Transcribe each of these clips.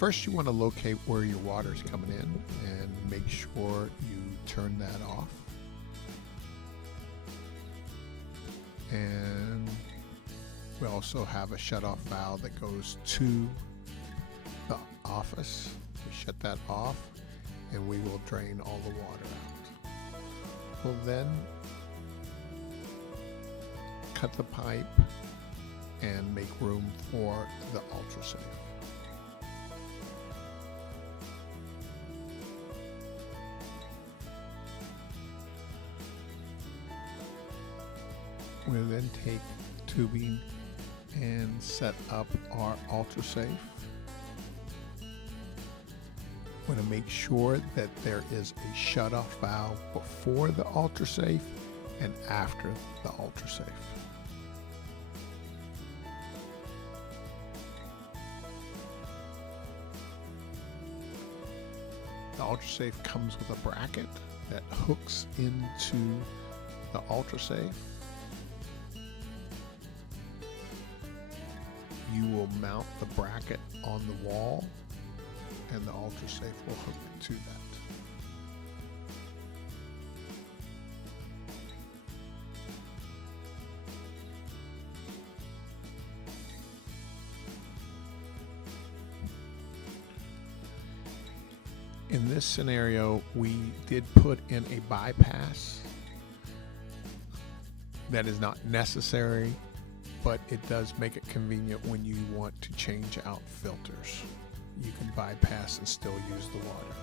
First, you want to locate where your water is coming in and make sure you turn that off. And we also have a shutoff valve that goes to the office. We shut that off and we will drain all the water out. We'll then cut the pipe and make room for the UltraSafe. We'll then take tubing and set up our UltraSafe. We're going to make sure that there is a shutoff valve before the UltraSafe and after the UltraSafe. The UltraSafe comes with a bracket that hooks into the UltraSafe. You will mount the bracket on the wall and the UltraSafe will hook to that. In this scenario, we did put in a bypass. That is not necessary, but it does make it convenient when you want to change out filters. You can bypass and still use the water.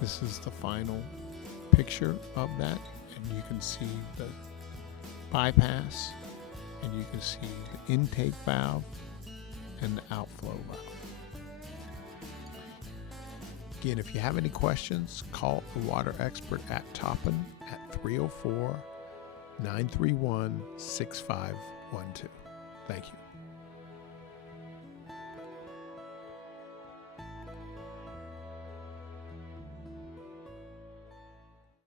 This is the final picture of that, and you can see the bypass, and you can see the intake valve and the outflow valve. Again, if you have any questions, call the water expert at Toppin at 304-931-6512. Thank you.